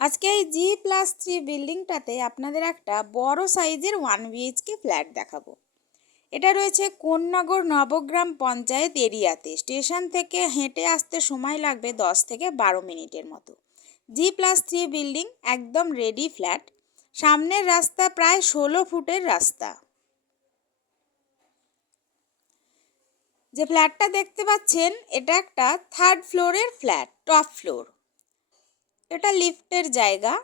আজকে এই G+3 বিল্ডিংটাতে আপনাদের একটা বড় সাইজের 1 BHK ফ্ল্যাট দেখাবো। এটা রয়েছে কোন্নগর নবগ্রাম পঞ্চায়েত এরিয়াতে। স্টেশন থেকে হেঁটে আসতে সময় লাগবে 10 থেকে 12 মিনিটের মতো। G+3 বিল্ডিং, একদম রেডি ফ্ল্যাট। সামনের রাস্তা প্রায় 16 ফুটের রাস্তা। যে ফ্ল্যাটটা দেখতে পাচ্ছেন এটা একটা 3rd ফ্লোরের ফ্ল্যাট, টপ ফ্লোর। এটা লিফটের জায়গা।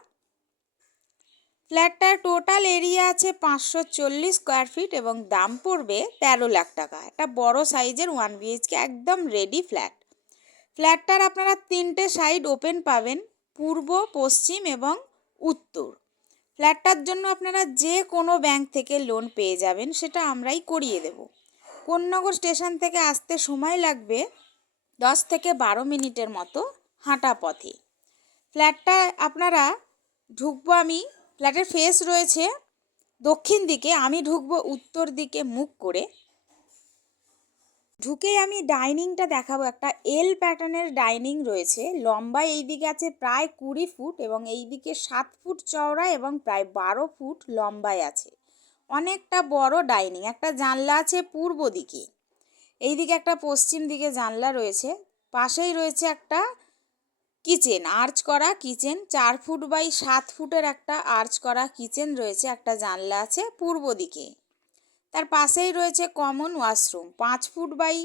ফ্ল্যাটটার টোটাল এরিয়া আছে 540 স্কোয়ার ফিট এবং দাম পড়বে 13 লাখ টাকা। একটা বড় সাইজের 1 BHK একদম রেডি ফ্ল্যাট। ফ্ল্যাটটার আপনারা 3টে সাইড ওপেন পাবেন, পূর্ব, পশ্চিম এবং উত্তর। ফ্ল্যাটটার জন্য আপনারা যে কোনো ব্যাংক থেকে লোন পেয়ে যাবেন, সেটা আমরাই করিয়ে দেব। কোন্নগর স্টেশন থেকে আসতে সময় লাগবে 10 থেকে 12 মিনিটের মতো হাঁটা পথে। ফ্ল্যাটটা আপনারা ঢুকবো আমি, ফ্ল্যাটের ফেস রয়েছে দক্ষিণ দিকে, আমি ঢুকবো উত্তর দিকে মুখ করে। ঢুকেই আমি ডাইনিংটা দেখাবো। একটা এল প্যাটার্নের ডাইনিং রয়েছে। লম্বায় এই দিকে আছে প্রায় 20 ফুট এবং এই দিকে 7 ফুট চওড়া এবং প্রায় 12 ফুট লম্বায় আছে। অনেকটা বড় ডাইনিং। একটা জানলা আছে পূর্ব দিকে, এই দিকে একটা পশ্চিম দিকে জানলা রয়েছে। পাশেই রয়েছে একটা কিচেন, আর্চ করা কিচেন। 4 ফুট বাই 7 ফুটের একটা আর্চ করা কিচেন রয়েছে। একটা জানলা আছে পূর্ব দিকে। তার পাশেই রয়েছে common washroom. 5 feet by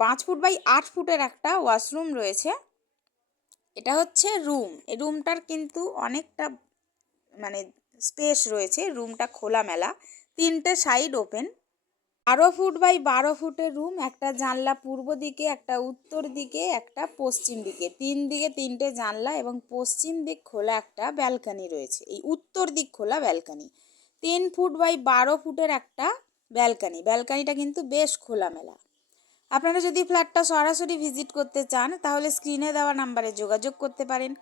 5 feet by 8 ফুটের একটা ওয়াশরুম রয়েছে। এটা হচ্ছে রুম। এই রুমটার কিন্তু অনেকটা স্পেস রয়েছে। রুমটা খোলামেলা, 3টে সাইড ওপেন। 12 ফুট বাই 12 ফুটের রুম। একটা জানলা পূর্ব দিকে, একটা উত্তর দিকে, একটা পশ্চিম দিকে। 3 দিকে 3টে জানলা এবং পশ্চিম দিক খোলা একটা ব্যালকনি রয়েছে। এই উত্তর দিক খোলা ব্যালকনি। 3 ফুট বাই 12 ফুটের একটা ব্যালকনি। ব্যালকনিটা কিন্তু বেশ খোলামেলা। আপনারা যদি ফ্ল্যাটটা সরাসরি ভিজিট করতে চান তাহলে স্ক্রিনে দেওয়া নাম্বারে যোগাযোগ করতে পারেন।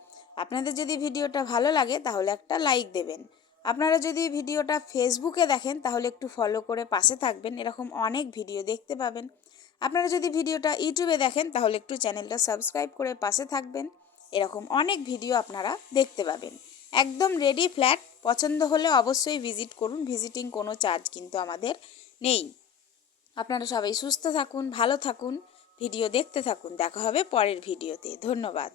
আপনাদের যদি ভিডিওটা ভালো লাগে তাহলে একটা লাইক দেবেন। আপনারা যদি ভিডিওটা ফেসবুকে দেখেন তাহলে একটু ফলো করে পাশে থাকবেন, এরকম অনেক ভিডিও দেখতে পাবেন। আপনারা যদি ভিডিওটা ইউটিউবে দেখেন তাহলে একটু চ্যানেলটা সাবস্ক্রাইব করে পাশে থাকবেন, এরকম অনেক ভিডিও আপনারা দেখতে পাবেন। একদম রেডি ফ্ল্যাট। পছন্দ হলে অবশ্যই ভিজিট করুন। ভিজিটিং কোনো চার্জ কিন্তু আমাদের নেই। আপনারা সবাই সুস্থ থাকুন, ভালো থাকুন, ভিডিও দেখতে থাকুন। দেখা হবে পরের ভিডিওতে। ধন্যবাদ।